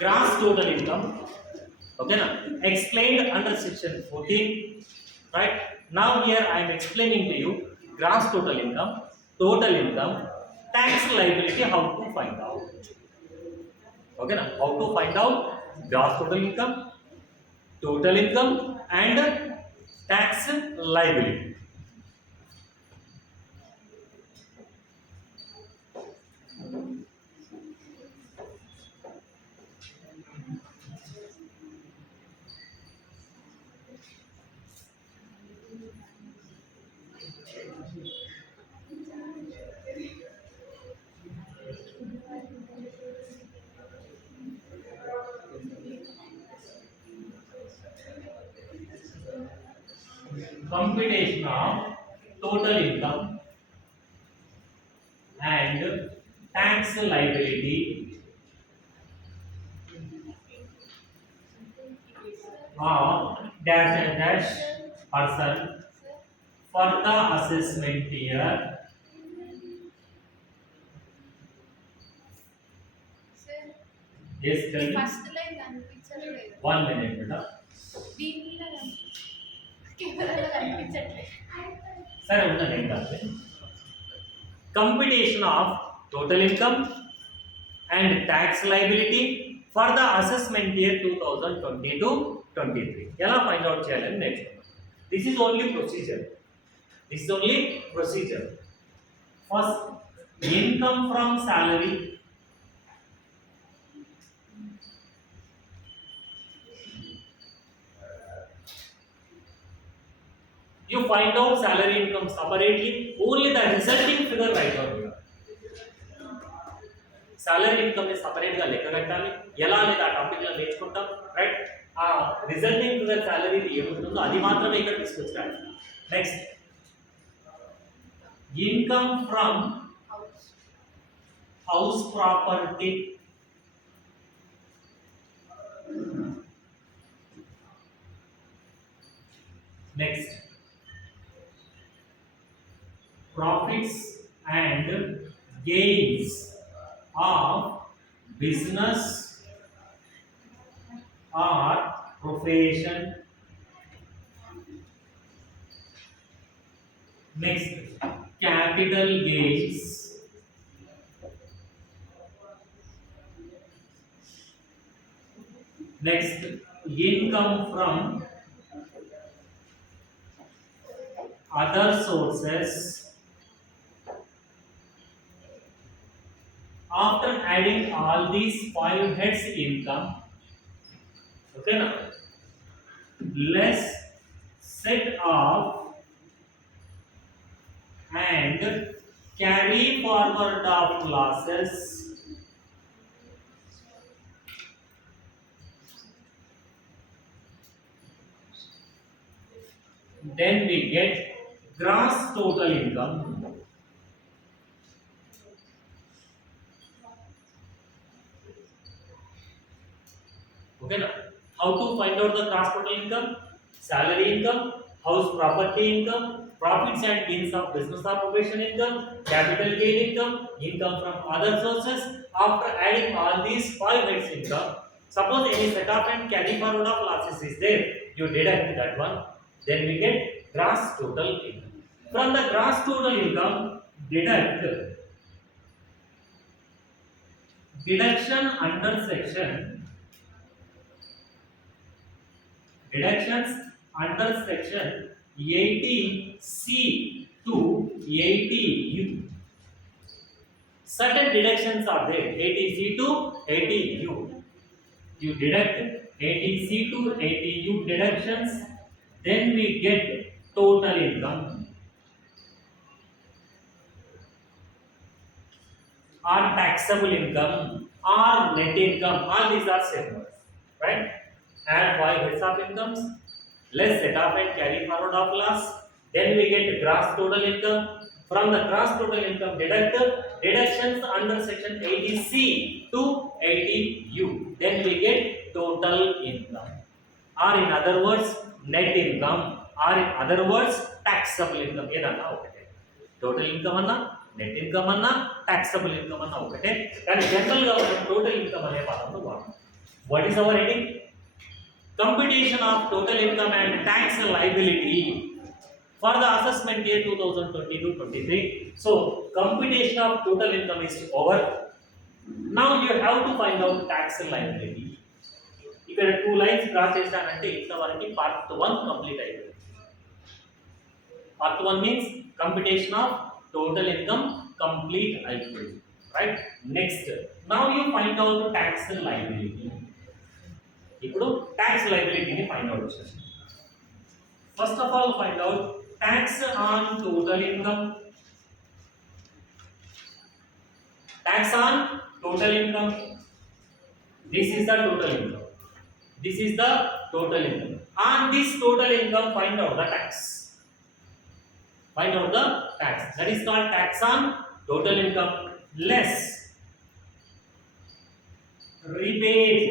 gross total income. Okay, now explained under section 14. Right, now here I am explaining to you gross total income, tax liability, how to find out. Okay, now how to find out gross total income and tax liability. Computation of total income and tax liability of dash and dash person for the assessment year. Yes, tell me. First line కనిపించట్లేదు. 1 minute, beta. దీనిలో కెమెరాలో కనిపించట్లేదు. సరే ఉండండి, ఏం కాదు. Computation of total income and tax liability for the assessment year 2022-23. ఎలా find out చేయాలని నేర్చుకున్నాం. This is only procedure. First, income from salary. You find out salary income separately, only the resulting figure write down here. Salary income is separate గా లెక్క కట్టాలి. ఎలా అనేది ఆ టాపిక్ లో నేర్చుకుంటాం, రైట్? ఆ రిజల్టింగ్ ఫిగర్ సాలరీ ఏముంటుందో అది మాత్రమే ఇక్కడ తీసుకొచ్చారు. Next, income from house property. Next, profits and gains of business or profession. Next, capital gains. Next, income from other sources. After adding all these 5 heads income, okay now, less set off and carry forward of losses, then we get gross total income. Okay, now how to find out the gross total income? Salary income, house property income, profits and gains of business or profession income, capital gain income, income from other sources. After adding all these 5 heads income, suppose any set off and carry forward of losses is there, you deduct that one, then we get gross total income. From the gross total income, deduction under deductions under section 80C to 80U. Certain deductions are there, 80C to 80U. You deduct 80C to 80U deductions, then we get total income or taxable income or net income. All these are same words, right? Add 5 heads of incomes, less set off and carry forward of loss, then we get gross total income. From the gross total income, deduct deductions under section 80C to 80U, then we get total income, or in other words net income, or in other words taxable income. ఏదన్నా ఒకటే, total income అన్నా, net income అన్నా, taxable income అన్నా ఒకటే, కానీ జనరల్ గా మనం total income అనే పదంలో వాడతాం. What is our heading? Computation of total income and tax liability for the assessment year 2022-23. So computation of total income is over. Now you have to find out tax liability. ఇక్కడ 2 lines draw చేశానంటే ఇంతవరకు part 1 complete అయిపోయింది. Part 1 means computation of total income complete అయిపోయింది, right? Next now you find out tax liability. ఇప్పుడు tax లయబిలిటీని find out చేస్తాం. First of all find out tax on total income. Tax on total income. This is the total income. This is the total income. On this total income, find out the tax. Find out the tax. That is called tax on total income less rebate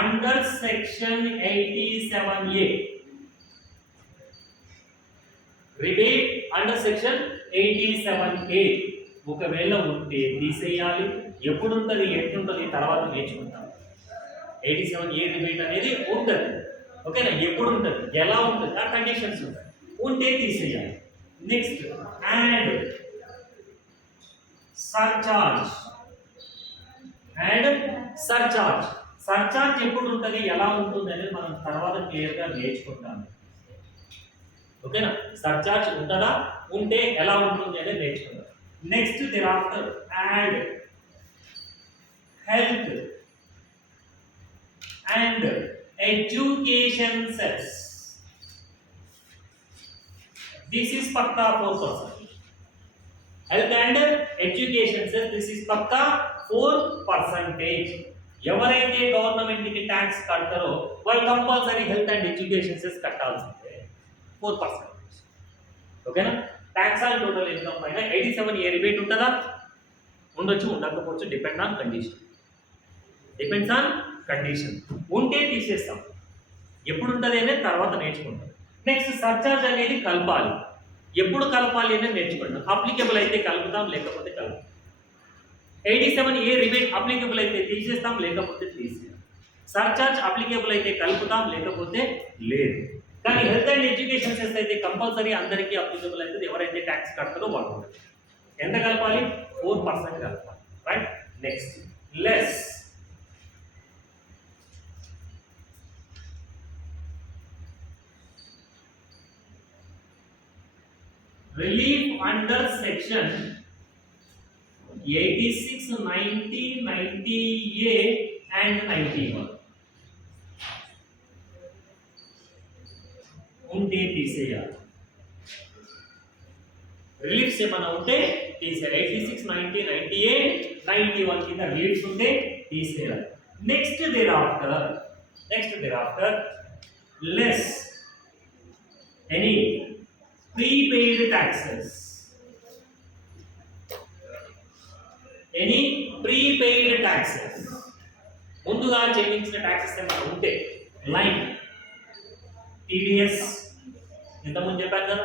under section 87A. Rebate under section 87A. ఒకవేళ ఉంటే తీసేయాలి. ఎప్పుడు ఉంటుంది, ఎట్లుంటుంది తర్వాత నేర్చుకుంటాం. 87A rebate అనేది ఉంటుంది, ఓకేనా? ఎప్పుడు ఉంటుంది, ఎలా ఉంటుంది, ఆ కండిషన్స్ ఉంటాయి. ఉంటే తీసేయాలి. Next and surcharge. And surcharge. Surcharge ఎప్పుడు ఉంటుంది, ఎలా ఉంటుంది అనేది మనం తర్వాత క్లియర్గా నేర్చుకుంటాం, ఓకేనా? సర్చార్జ్ ఉంటుందా, ఉంటే ఎలా ఉంటుంది అనేది నేర్చుకుంటాం. Next thereafter add health and education cess. This is pakka 4%. Health and education cess, this is pakka 4%. ఎవరైతే గవర్నమెంట్ కి ట్యాక్స్ కడతారో వాళ్ళు compulsory health and education cess కట్టాల్సిందే 4%, ఓకేనా? ట్యాక్స్ ఆన్ టోటల్ ఇన్కమ్ పైన 87A రిబేట్ ఉంటుందా, ఉండొచ్చు, ఉండకపోవచ్చు, depend on condition. Depends on condition. ఉంటే తీసేస్తాం, ఎప్పుడు ఉంటుంది అనేది తర్వాత నేర్చుకుంటాం. నెక్స్ట్ సర్చార్జ్ అనేది కలపాలి. ఎప్పుడు కలపాలి అనేది నేర్చుకుంటాం. అప్లికేబుల్ అయితే కలుపుతాం, లేకపోతే కలుపుతాం. 87A రిబేట్ అప్లికేబుల్ అయితే తీసేస్తాం, లేకపోతే తీసేస్తాం. సర్చార్జ్ అప్లికేబుల్ అయితే కలుపుతాం, లేకపోతే లేదు. కానీ హెల్త్ అండ్ ఎడ్యుకేషన్ సెస్ అయితే కంపల్సరీ అందరికీ అప్లికబుల్ అవుతుంది. ఎవరైతే ట్యాక్స్ కడతారో వాళ్ళు ఎంత కలపాలి, 4% కలపాలి, right? Next less relief under section 86, 90, 90A and 91. ఉంటే తీసేయాలి. రిలీఫ్స్ ఏమైనా ఉంటే తీసేయాలి. 86, 90, 98, 91 కింద రిలీఫ్స్ ఉంటే తీసేయాలి. Next thereafter less any prepaid taxes. Any prepaid taxes, ముందుగా చెల్లించిన ట్యాక్సెస్ ఏమైనా ఉంటే, లైక్ టీడీఎస్ ఇంతకుముందు చెప్పాను కదా,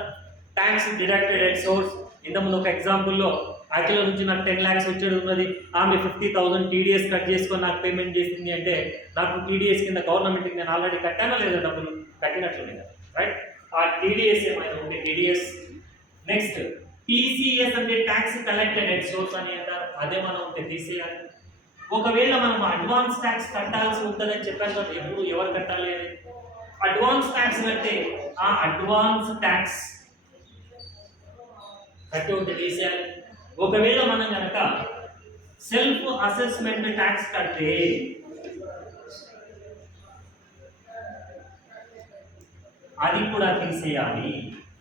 ట్యాక్స్ డిడక్టెడ్ ఎట్ సోర్స్. ఇంతకుముందు ఒక ఎగ్జాంపుల్లో యాక్చువల్ నుంచి నాకు 10 lakhs వచ్చేది ఉన్నది, ఆమె 50,000 టీడీఎస్ కట్ చేసుకొని నాకు పేమెంట్ చేసింది అంటే నాకు టీడీఎస్ కింద గవర్నమెంట్కి నేను ఆల్రెడీ కట్టానో లేదా, డబ్బులు కట్టినట్లునే కదా, రైట్? ఆ టీడీఎస్ ఏమైనా ఉంటే టీడీఎస్. నెక్స్ట్ టీసీఎస్ అంటే ట్యాక్స్ కలెక్టెడ్ ఎట్ సోర్స్ అని అంటారు, అదేమైనా ఉంటే తీసేయాలి. ఒకవేళ మనం అడ్వాన్స్ ట్యాక్స్ కట్టాల్సి ఉంటుందని చెప్పాను కదా, ఎప్పుడు ఎవరు కట్టాలి అని. అడ్వాన్స్ ట్యాక్స్ అంటే ఆ అడ్వాన్స్ ట్యాక్స్ కట్టి ఉంటే తీసేయాలి. ఒకవేళ మనం కనుక సెల్ఫ్ అసెస్మెంట్ ట్యాక్స్ కడితే అది కూడా తీసేయాలి.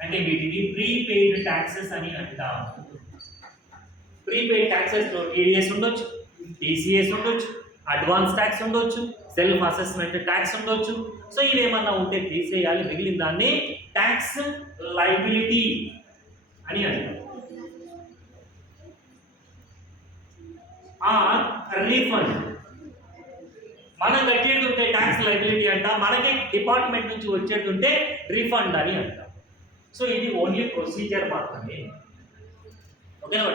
అంటే వీటిని ప్రీపెయిడ్ ట్యాక్సెస్ అని అంటాము. ప్రీపెయిడ్ ట్యాక్సెస్ లో టీడీఎస్ ఉండొచ్చు, టీసీఎస్ ఉండొచ్చు, అడ్వాన్స్ ట్యాక్స్ ఉండొచ్చు, సెల్ఫ్ అసెస్మెంట్ ట్యాక్స్ ఉండొచ్చు. సో ఇవేమన్నా ఉంటే తీసేయాలి. మిగిలిన దాన్ని ట్యాక్స్ లయబిలిటీ అని అంటారు. రీఫండ్ మనం కట్టేది ఉంటే ట్యాక్స్ లయబిలిటీ అంట, మనకి డిపార్ట్మెంట్ నుంచి వచ్చేది ఉంటే రీఫండ్ అని అంటాం. సో ఇది ఓన్లీ ప్రొసీజర్ మాత్రమే, ఓకేనా?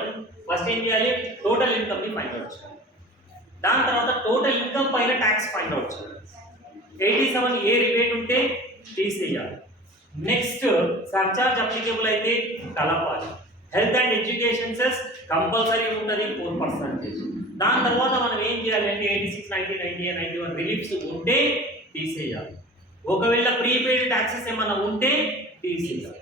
ఫస్ట్ ఏం చేయాలి, టోటల్ ఇన్కమ్ ని ఫైండ్ అవుట్ చేయాలి. దాని తర్వాత టోటల్ ఇన్కమ్ పైన ట్యాక్స్ ఫైండ్ అవుట్ చేయాలి. 87 ఏ రిబేట్ ఉంటే తీసేయాలి. నెక్స్ట్ సర్చార్జ్ అప్లికేబుల్ అయితే కలపాలి. Health and education cess compulsory ఉంటుంది 4%. దాని తర్వాత మనం ఏం చేయాలి అంటే 86, 90, 90, 91 రిలీఫ్స్ ఉంటే తీసేయాలి. ఒకవేళ ప్రీపెయిడ్ ట్యాక్సెస్ ఏమైనా ఉంటే తీసేయాలి.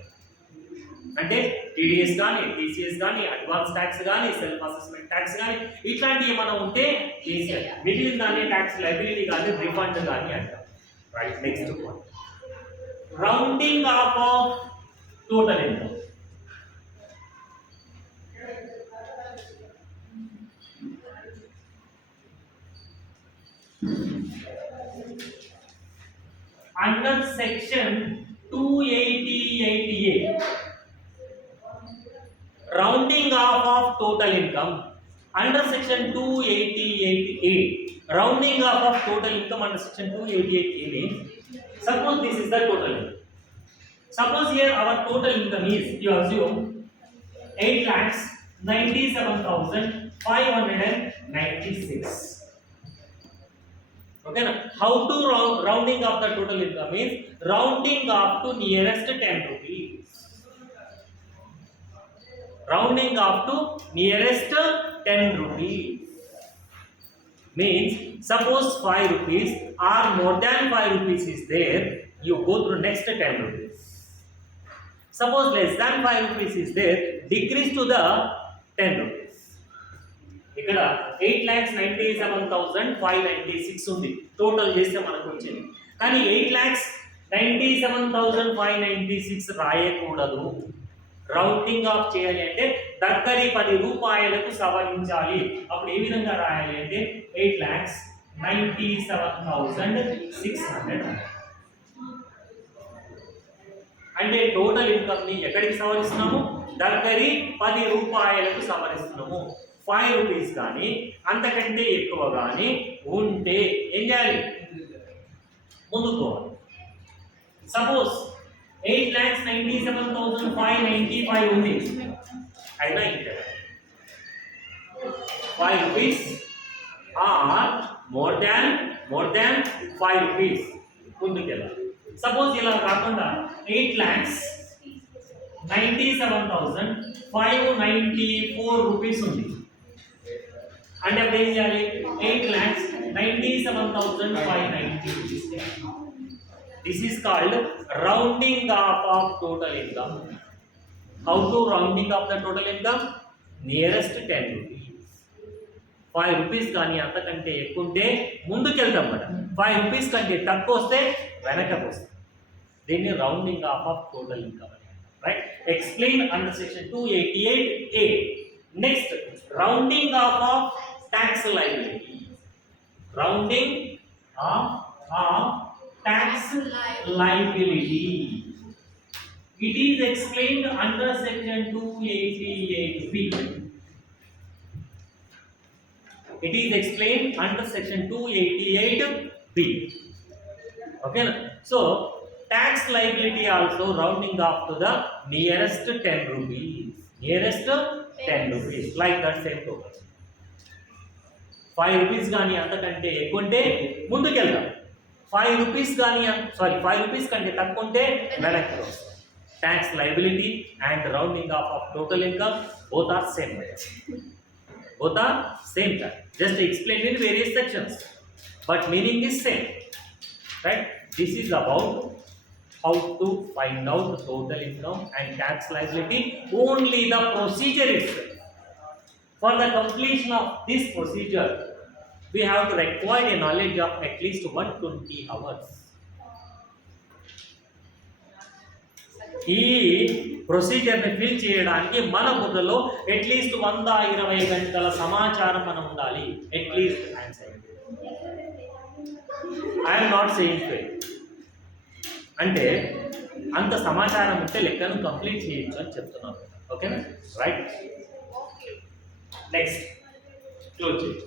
అంటే టీడీఎస్ కానీ, టీసీఎస్ కానీ, అడ్వాన్స్ ట్యాక్స్ కానీ, సెల్ఫ్ అసెస్మెంట్ ట్యాక్స్ కానీ ఇట్లాంటివి ఏమైనా ఉంటే తీసేయాలి. మిగిలిన దాన్ని ట్యాక్స్ లైబిలిటీ కానీ రిఫండ్ కానీ అంటాం. Right, next point rounding off total income. Under section 288A, rounding off of total income. Under section 288A, rounding off of total income under section 288A means, suppose this is the total income. Suppose here our total income is, you assume 8,97,596. Okay, now how to rounding off the total income means rounding off to nearest 10 rupees. Rounding off to nearest 10 rupees means suppose 5 rupees or more than 5 rupees is there, you go through next 10 rupees. Suppose less than 5 rupees is there, decrease to the 10 rupees. ఇక్కడ 8,97,596 ఉంది టోటల్ చేస్తే మనకు వచ్చింది. కానీ 8,97,596 రాయకూడదు. Rounding off చేయాలి అంటే దగ్గరి 10 రూపాయలకు సవరించాలి. అప్పుడు ఏ విధంగా రాయాలి అంటే 8,97,600. అంటే టోటల్ ఇన్కమ్ ని ఎక్కడికి సవరిస్తున్నాము? దగ్గరి 10 రూపాయలకు సవరిస్తున్నాము. 5 రూపీస్ కానీ అంతకంటే ఎక్కువ కానీ ఉంటే ఏం చేయాలి? ముందుకు. సపోజ్ 8,97,595 ఉంది అయినా ఇంకా 5 రూపీస్ ఆర్ మోర్ దాన్ 5 రూపీస్ ముందుకెళ్ళాలి. సపోజ్ ఇలా కాకుండా 8,97,594 రూపీస్ ఉంది అంటే అప్పుడు ఏం చేయాలి? 8,97,590 rupees. This is called rounding off of total income. How to rounding off the total income? Nearest 10 rupees. 5 rupees కానీ అంతకంటే ఎక్కువ ఉంటే ముందుకెళ్తాం కదా. 5 rupees కంటే తక్కువ వస్తే వెనకకు వస్తాం. దీన్ని rounding off of total income అని. Right, explain under section 288A. Next rounding off of tax liability. Rounding of tax liability. It is explained under section 288B. It is explained under section 288B. Okay, so tax liability also rounding off to the nearest 10 rupees. Nearest 10 rupees. Like that same total. 5 రూపీస్ కానీ అంతకంటే ఎక్కువ ఉంటే ముందుకెళ్దాం. 5 రూపీస్ కానీ 5 రూపీస్ కంటే తక్కువ ఉంటే వెనక్కి వస్తాం. Tax liability and rounding off of total income both are same. Both are same time. Just explained in various sections, but meaning is same. Right? This is about how to find out the total income and tax liability. Only the procedure itself. For the completion of this procedure, we have to require a knowledge of at least 120 hours. ఈ ప్రొసీజర్ని ఫిల్ చేయడానికి మన బుర్రలో అట్లీస్ట్ 120 గంటల సమాచారం మనం ఉండాలి. At least I'm not saying fail అంటే అంత సమాచారం ఉంటే లెక్కను కంప్లీట్ చేయొచ్చు అని చెప్తున్నాను. ఓకేనా? రైట్, నెక్స్ట్ క్లోజ్ చేయండి.